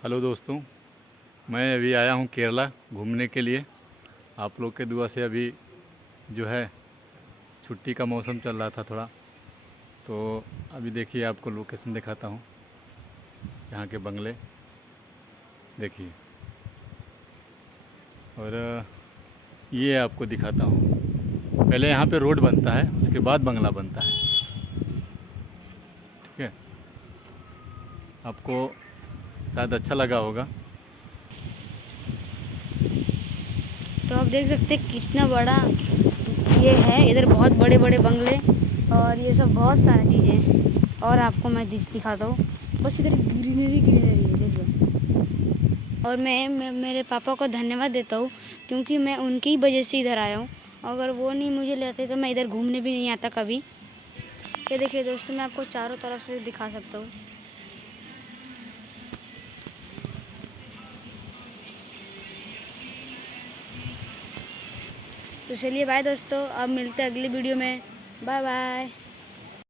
Hello दोस्तों, मैं अभी आया हूँ केरला घूमने के लिए। आप लोग के दुआ से अभी जो है छुट्टी का मौसम चल रहा था थोड़ा, तो अभी देखिए आपको लोकेशन दिखाता हूँ। यहाँ के बंगले देखिए, और ये आपको दिखाता हूँ। पहले यहाँ पे रोड बनता है, उसके बाद बंगला बनता है। ठीक है, आपको शायद अच्छा लगा होगा। तो आप देख सकते हैं कितना बड़ा ये है। इधर बहुत बड़े बड़े बंगले और ये सब बहुत सारी चीज़ें हैं। और आपको मैं दिखाता हूँ। बस इधर ग्रीनरी ग्रीनरी है, देख लो। और मैं मेरे पापा को धन्यवाद देता हूँ, क्योंकि मैं उनकी ही वजह से इधर आया हूँ। अगर वो नहीं मुझे लेते तो मैं इधर घूमने भी नहीं आता कभी। ये देखिए दोस्तों, मैं आपको चारों तरफ से दिखा सकता हूँ। तो चलिए बाय दोस्तों, अब मिलते हैं अगली वीडियो में। Bye bye.